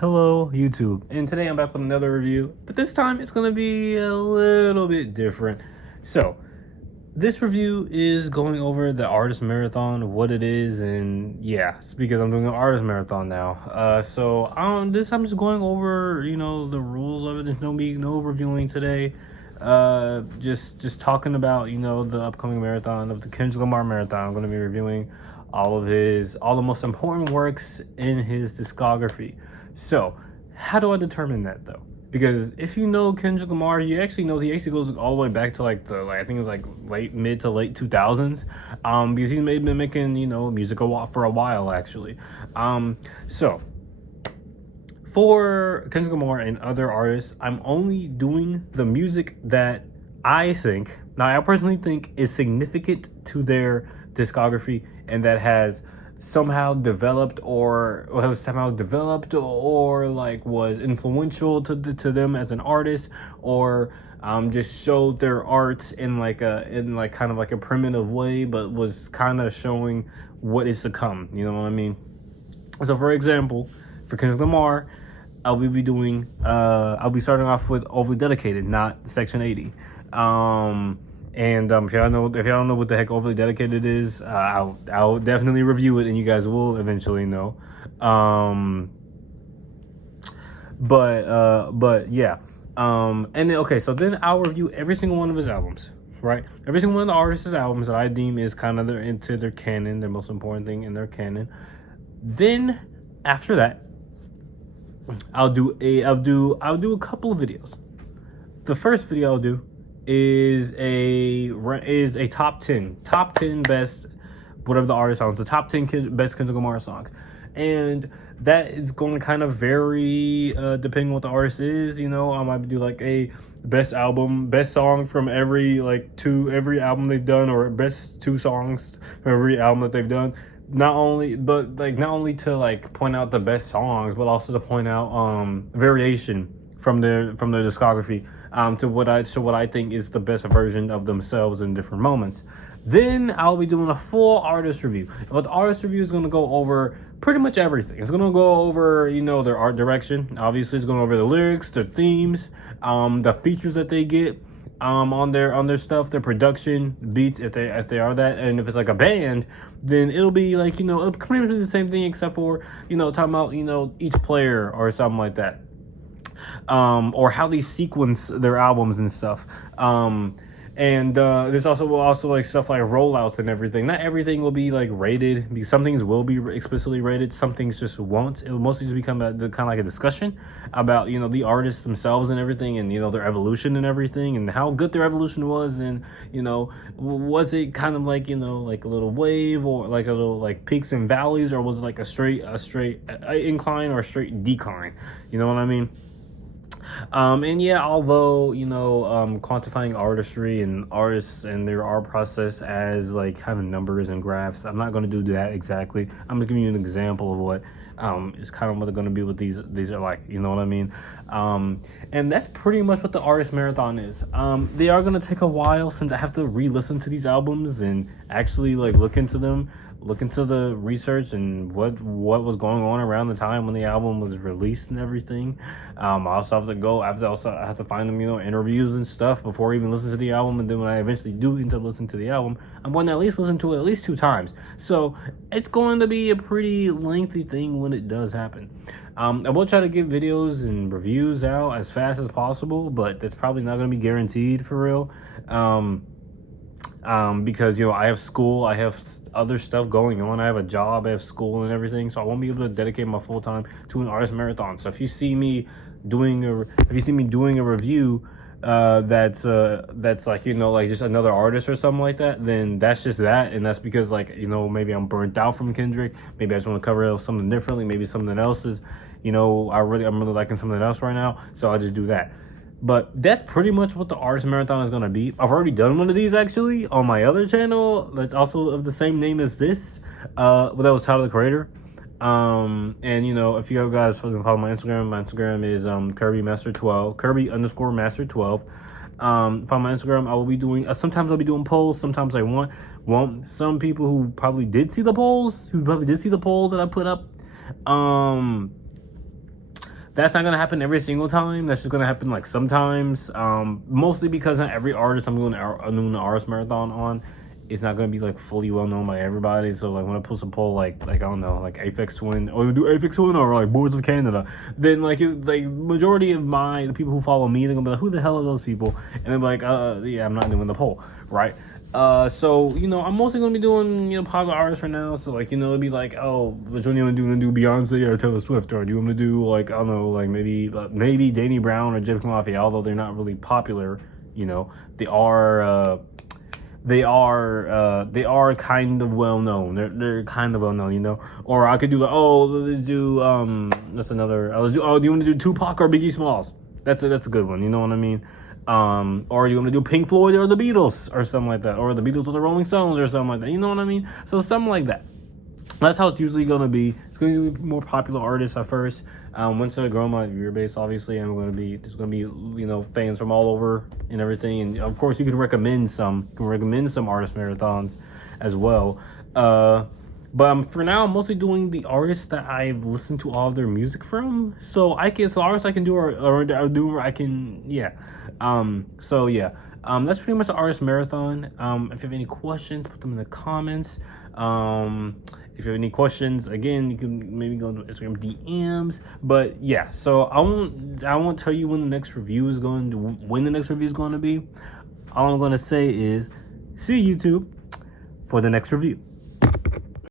Hello YouTube, and today I'm back with another review, but this time it's gonna be a little bit different. So this review is going over the artist marathon, what it is, and yeah, it's because I'm doing an artist marathon now. This I'm just going over, the rules of it. There's no reviewing today. Just talking about, the upcoming marathon of the Kendrick Lamar marathon. I'm gonna be reviewing all the most important works in his discography. So, how do I determine that though? Because if you know Kendrick Lamar, you actually know he actually goes all the way back to I think it's like mid to late 2000s. Because he's been making music for a while actually. So for Kendrick Lamar and other artists, I'm only doing the music that I personally think is significant to their discography and that has somehow developed or like was influential to them as an artist, or just showed their art in kind of like a primitive way, but was kind of showing what is to come. You know what I mean? So for example, for Kendrick Lamar, I'll be starting off with Overly Dedicated, not Section 80. If y'all don't know what the heck Overly Dedicated is, I'll definitely review it, and you guys will eventually know. But yeah. So then I'll review every single one of his albums, right? Every single one of the artists' albums that I deem is kind of their canon, their most important thing in their canon. Then after that, I'll do a couple of videos. The first video I'll do is a top 10 best whatever the artist songs, the top 10 best Kendrick Lamar songs, and that is going to kind of vary depending on what the artist is. I might do like a best song from every album they've done, or best 2 songs from every album that they've done. Not only to point out the best songs, but also to point out variation from their discography to what I think is the best version of themselves in different moments. Then I'll be doing a full artist review. But the artist review is going to go over pretty much everything. It's going to go over their art direction. Obviously, it's going over the lyrics, their themes, the features that they get on their stuff, their production, beats, if they are that. And if it's like a band, then it'll be it'll pretty much be the same thing, except for talking about each player or something like that, or how they sequence their albums and stuff. There's also stuff like rollouts and everything. Not everything will be rated, because some things will be explicitly rated, some things just won't. It will mostly just become kind of like a discussion about the artists themselves and everything, and their evolution and everything, and how good their evolution was, and was it kind of like a little wave, or like a little peaks and valleys, or was it like a straight incline or a straight decline? You know what I mean? Although quantifying artistry and artists and their art process as kind of numbers and graphs, I'm not going to do that exactly. I'm just giving you an example of what is kind of what they're going to be with these are like. You know what I mean? And that's pretty much what the artist marathon is. They are going to take a while, since I have to re-listen to these albums and actually look into them, look into the research and what was going on around the time when the album was released and everything. I also have to find them, interviews and stuff before I even listen to the album. And then when I eventually do end up listening to the album, I'm going to at least listen to it at least 2 times. So it's going to be a pretty lengthy thing when it does happen. I will try to get videos and reviews out as fast as possible, but that's probably not going to be guaranteed for real. Because I have school, I have other stuff going on, I have a job, I have school and everything, so I won't be able to dedicate my full time to an artist marathon. So if you see me doing a review that's just another artist or something like that, then that's just that, and that's because maybe I'm burnt out from Kendrick, maybe I just want to cover something differently, maybe something else is I'm really liking something else right now, so I'll just do that. But that's pretty much what the artist marathon is going to be. I've already done one of these actually on my other channel that's also of the same name as this, but that was Tyler the Creator. If you guys follow my Instagram is Kirby_Master12, Kirby_Master12. Follow my Instagram. I will be doing sometimes I'll be doing polls, sometimes I won't. Some people who probably did see the polls, poll that I put up, That's not gonna happen every single time. That's just gonna happen like sometimes. Mostly because not every artist I'm doing an artist marathon on is not gonna be like fully well known by everybody. So like when I post a poll like I don't know, like Aphex Twin, or we do Aphex Twin or like Boards of Canada, then like majority of the people who follow me, they're gonna be like, who the hell are those people? And they're like, yeah, I'm not doing the poll, right? So I'm mostly gonna be doing popular artists for now. So like it'd be like, oh, which one you wanna do? You wanna do Beyonce or Taylor Swift, or do you want to do like I don't know, like maybe Danny Brown or Gypsy Mafia? Although they're not really popular, they are. They are kind of well known. They're kind of well known, Or I could do like, oh, let's do that's another. Do you want to do Tupac or Biggie Smalls? That's a good one. You know what I mean? Or you want to do Pink Floyd or the Beatles or something like that, or the Beatles or the Rolling Stones or something like that. You know what I mean? So something like that. That's how it's usually gonna be. It's gonna be more popular artists at first. Once I grow my viewer base, obviously, there's gonna be fans from all over and everything. And of course, you can recommend some artist marathons as well. But for now, I'm mostly doing the artists that I've listened to all of their music from. So artists I can do So yeah. That's pretty much the artist marathon. If you have any questions, put them in the comments. If you have any questions, again, you can maybe go to Instagram DMs. But yeah, so I won't tell you when the next review is going to be. All I'm going to say is, see you YouTube for the next review.